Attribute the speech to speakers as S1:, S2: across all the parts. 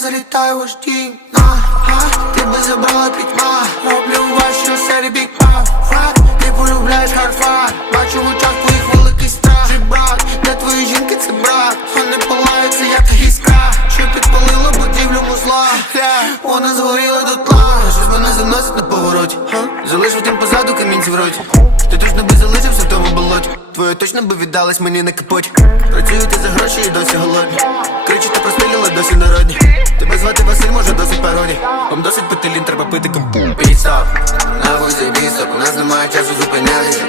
S1: залітаю в ваш дім, Ти би забрала пітьма. Роблю ваші серії бік пав ти полюбляєш хардфар Бачу в очах твоїх великий страх. Же брат, для твоєї жінки це брат. Вони палаються як іскра Що підпалила будівлю музла. Вона згоріла до тла. Щось мене заносить на повороті? Залишив тим позаду камінці в роті Ти точно би залишився в тому болоті. Твоє точно би віддалась мені на капоті Працюєте за гроші і досі голодні Кричите про досі народні може досить пароді Вам досить пити лін, треба пити компу Підстав, на вузі бісток У нас немає часу зупинятися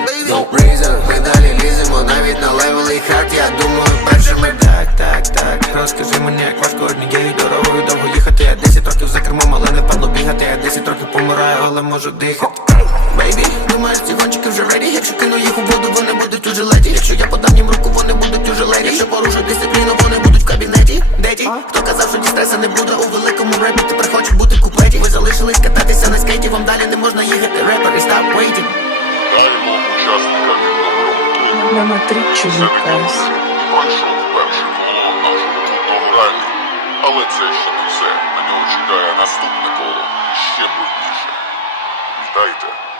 S1: reason, ми далі ліземо Навіть на левели хард, я думаю першими Так, так, так, розкажи мені, як важко однією дорогою довго їхати. Я 10 років за кермом, але не падло бігати. Я 10 років помираю, але можу дихати. Бейбі, думаєш, ці гонщики вже реді Якщо кину їх у воду, вони будуть у жилеті Якщо я подам їм руку, вони будуть у жилеті Якщо порушу дисципліну, вони будуть в кабінеті залишились кататися на скейті Вам далі не можна їхати, репер і став waiting
S2: Дальмо учасника під номером 3
S3: Номер.
S2: Пройшов перше коло нашого крутого ралі. Але це ще не все. На нього чекає наступне коло ще брудніше. Вітайте!